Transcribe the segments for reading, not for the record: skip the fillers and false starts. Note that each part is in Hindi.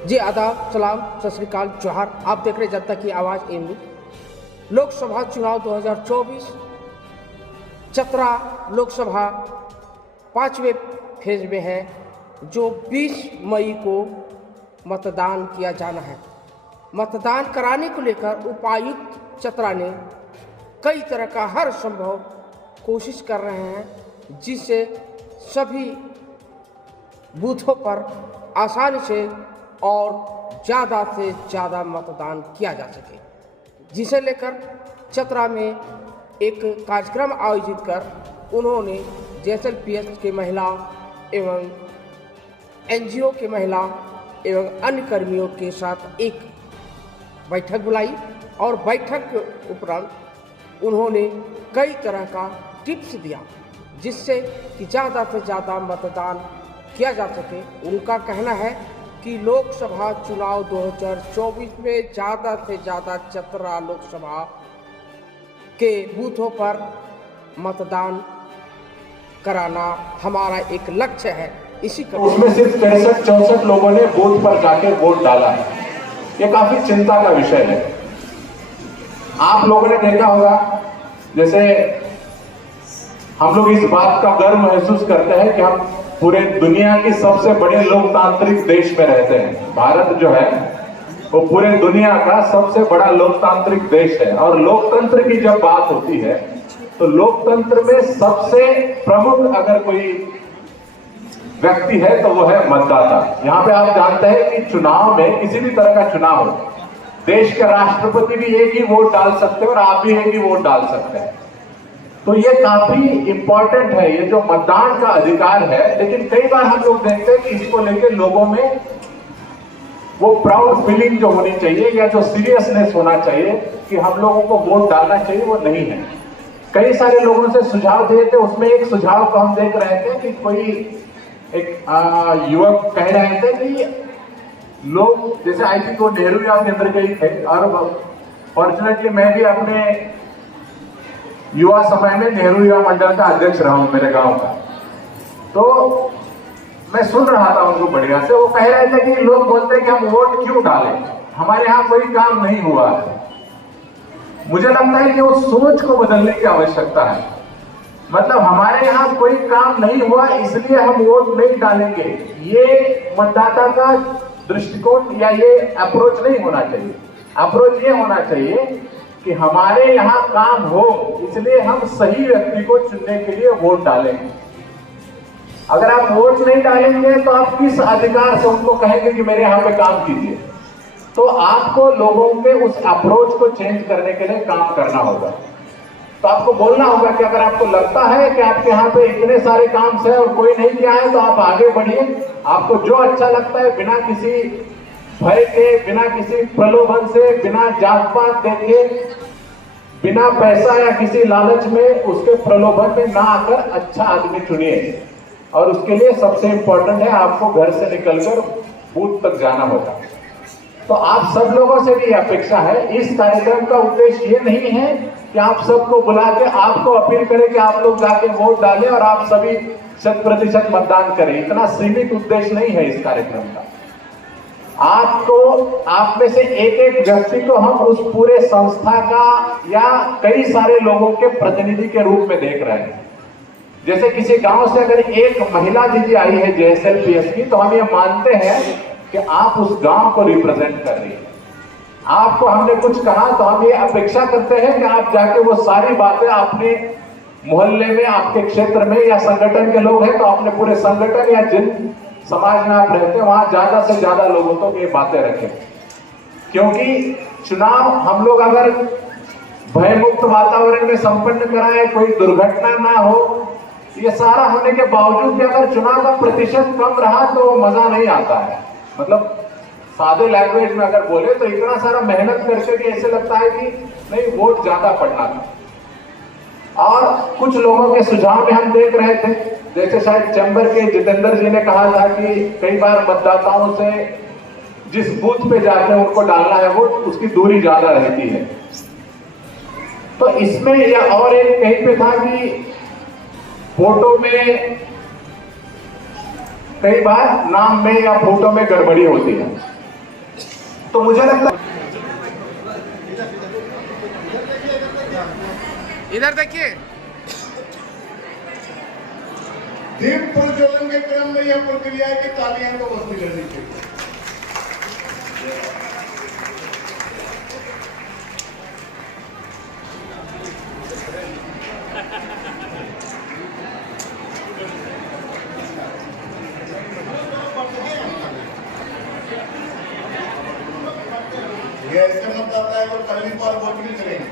जी आदाब, सलाम, सत श्री अकाल, जोहार। आप देख रहे जनता की आवाज़ एम न्यूज़। लोकसभा चुनाव 2024 चतरा लोकसभा 5वें फेज में है, जो 20 मई को मतदान किया जाना है। मतदान कराने को लेकर उपायुक्त चतरा ने कई तरह का हर संभव कोशिश कर रहे हैं, जिससे सभी बूथों पर आसानी से और ज़्यादा से ज़्यादा मतदान किया जा सके, जिसे लेकर चतरा में एक कार्यक्रम आयोजित कर उन्होंने JSLPS के महिला एवं NGO के महिला एवं अन्य कर्मियों के साथ एक बैठक बुलाई और बैठक के उपरांत उन्होंने कई तरह का टिप्स दिया, जिससे कि ज़्यादा से ज़्यादा मतदान किया जा सके। उनका कहना है कि लोकसभा चुनाव 2024 में ज़्यादा से ज़्यादा चतरा लोकसभा के बूथों पर मतदान कराना हमारा एक लक्ष्य है। इसी का उसमें सिर्फ 63-64 लोगों ने बूथ पर जाके वोट डाला है। ये काफी चिंता का विषय है। आप लोगों ने देखा होगा, जैसे हम लोग इस बात का गर्व महसूस करते हैं कि हम पूरे दुनिया की सबसे बड़े लोकतांत्रिक देश में रहते हैं। भारत जो है वो पूरे दुनिया का सबसे बड़ा लोकतांत्रिक देश है, और लोकतंत्र की जब बात होती है तो लोकतंत्र में सबसे प्रमुख अगर कोई व्यक्ति है तो वो है मतदाता। यहाँ पे आप जानते हैं कि चुनाव में, किसी भी तरह का चुनाव हो, देश के राष्ट्रपति भी एक ही वोट डाल सकते हैं और आप भी एक ही वोट डाल सकते हैं। तो ये काफी इंपॉर्टेंट है, ये जो मतदान का अधिकार है। लेकिन कई बार हम लोग देखते हैं कि इसको लेकर लोगों में वो प्राउड फीलिंग जो होनी चाहिए या जो सीरियसनेस होना चाहिए कि हम लोगों को वोट डालना चाहिए, वो नहीं है। कई सारे लोगों से सुझाव दिए थे, उसमें एक सुझाव को हम देख रहे थे कि कोई एक युवक कह रहे थे कि लोग, जैसे आई थिंक वो नेहरू युवा केंद्र के ही थे, और फॉर्चुनेटली मैं भी अपने युवा समय में नेहरू युवा मंडल का अध्यक्ष रहा हूं मेरे गांव का। तो मैं सुन रहा था उनको बढ़िया से। वो कह रहे थे कि लोग बोलते हैं कि हम वोट क्यों डालें, हमारे यहाँ कोई काम नहीं हुआ है। मुझे लगता है कि उस सोच को बदलने की आवश्यकता है। मतलब हमारे यहाँ कोई काम नहीं हुआ इसलिए हम वोट नहीं डालेंगे, ये मतदाता का दृष्टिकोण या ये अप्रोच नहीं होना चाहिए। अप्रोच ये होना चाहिए कि हमारे यहाँ काम हो, इसलिए हम सही व्यक्ति को चुनने के लिए वोट डालेंगे। अगर आप वोट नहीं डालेंगे तो आप किस अधिकार से उनको कहेंगे कि मेरे यहाँ पे काम कीजिए? तो आपको लोगों के उस अप्रोच को चेंज करने के लिए काम करना होगा। तो आपको बोलना होगा कि अगर आपको लगता है कि आपके यहाँ पे इतने सारे काम है और कोई नहीं किया है, तो आप आगे बढ़िए। आपको जो अच्छा लगता है, बिना किसी भय के, बिना किसी प्रलोभन से, बिना जात पात देखे, बिना पैसा या किसी लालच में, उसके प्रलोभन में ना आकर अच्छा आदमी चुनिए। और उसके लिए सबसे इंपॉर्टेंट है आपको घर से निकलकर बूथ तक जाना होगा। तो आप सब लोगों से भी अपेक्षा है, इस कार्यक्रम का उद्देश्य ये नहीं है कि आप सबको बुला के आपको अपील करें कि आप लोग जाके वोट डालें और आप सभी 100% मतदान करें। इतना सीमित उद्देश्य नहीं है इस कार्यक्रम का। आपको, आप में से एक एक व्यक्ति को हम उस पूरे संस्था का या कई सारे लोगों के प्रतिनिधि के रूप में देख रहे हैं। जैसे किसी गांव से अगर एक महिला दीदी आई है JSLPS की, तो हम ये मानते हैं कि आप उस गांव को रिप्रेजेंट कर रही है। आपको हमने कुछ कहा तो हम ये अपेक्षा करते हैं कि आप जाके वो सारी बातें अपने मोहल्ले में, आपके क्षेत्र में, या संगठन के लोग हैं तो अपने पूरे संगठन या जिन समाज में आप रहते हैं वहां ज्यादा से ज्यादा लोगों तक ये बातें रखें। क्योंकि चुनाव हम लोग अगर भयमुक्त वातावरण में संपन्न कराएं, कोई दुर्घटना ना हो, ये सारा होने के बावजूद भी अगर चुनाव का प्रतिशत कम रहा तो मजा नहीं आता है। मतलब सादे लैंग्वेज में अगर बोले तो इतना सारा मेहनत करके भी ऐसे लगता है कि नहीं, वोट ज्यादा पड़ना था। और कुछ लोगों के सुझाव में हम देख रहे थे, जैसे शायद चैम्बर के जितेंद्र जी ने कहा था कि कई बार मतदाताओं से जिस बूथ पे जाते हैं उनको डालना है वोट, उसकी दूरी ज्यादा रहती है। तो इसमें या और एक कहीं पे था कि फोटो में कई बार नाम में या फोटो में गड़बड़ी होती है। तो मुझे लगता इधर देखिए, दीप प्रज्वलन के क्रम में यह प्रक्रिया है कि तालियां तो बजती रहनी चाहिए। ये ऐसे मत आता है वो पहली बार वोट नहीं करेंगे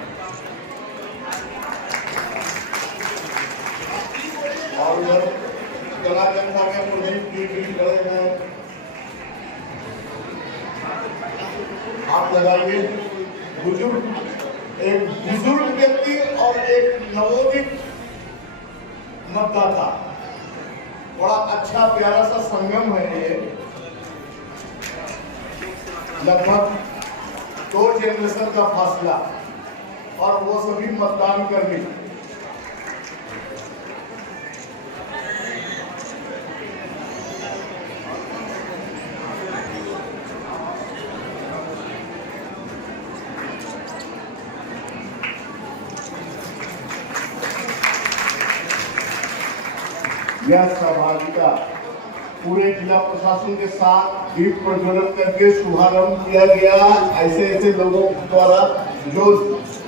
और उधर कला जनता के प्रदीप की खड़े हैं। आप लगाइए एक बुजुर्ग व्यक्ति और एक नवोदित मतदाता, बड़ा अच्छा प्यारा सा संगम है ये। लगभग 2 जनरेशन का फासला और वो सभी मतदान कर्मी। यह सहभागिता पूरे जिला प्रशासन के साथ दीप प्रज्वलन करके शुभारंभ किया गया। ऐसे ऐसे लोगों द्वारा जो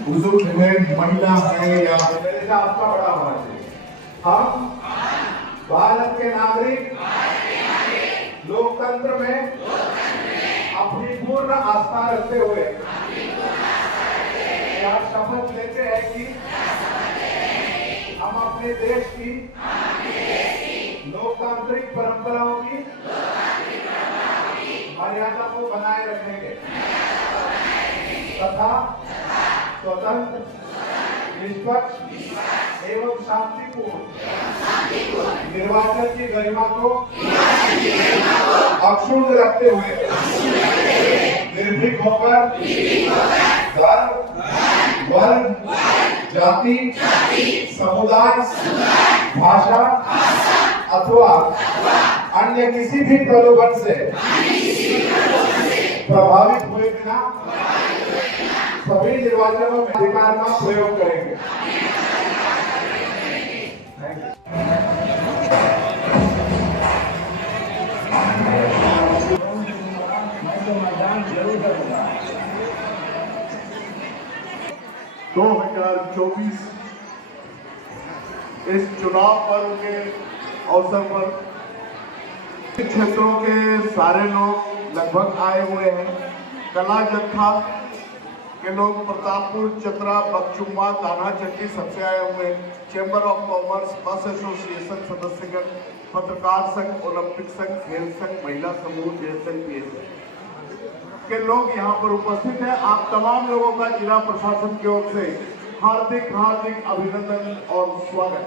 बुजुर्ग है, महिला है या मेरे से आपका बड़ा होना चाहिए। हम भारत के नागरिक लोकतंत्र में अपनी पूर्ण आस्था रखते हुए यह शपथ लेते हैं कि हम अपने देश की लोकतांत्रिक परंपराओं की मर्यादा को बनाए रखेंगे तथा स्वतंत्र, निष्पक्ष एवं शांतिपूर्ण निर्वाचन की गरिमा को अक्षुण्ण रखते हुए निर्भीक होकर धर्म, वर्ग, जाति, समुदाय, भाषा अथवा अन्य किसी भी प्रलोभन से प्रभावित हुए बिना सभी निर्वाचनों में अधिकार का प्रयोग करेंगे। दो 2024 इस चुनाव पर्व के अवसर पर क्षेत्रों के सारे लोग लगभग आए हुए हैं। कला जत्था के लोग प्रतापपुर, चतरा, बगचुम्मा, ताना चट्टी सबसे आए हुए हैं। चैम्बर ऑफ कॉमर्स, बस एसोसिएशन सदस्यगण, पत्रकार संघ, ओलंपिक संघ, खेल संघ, महिला समूह, जेएसएल, पीएसएल के लोग यहाँ पर उपस्थित हैं। आप तमाम लोगों का जिला प्रशासन की ओर से हार्दिक हार्दिक अभिनंदन और स्वागत।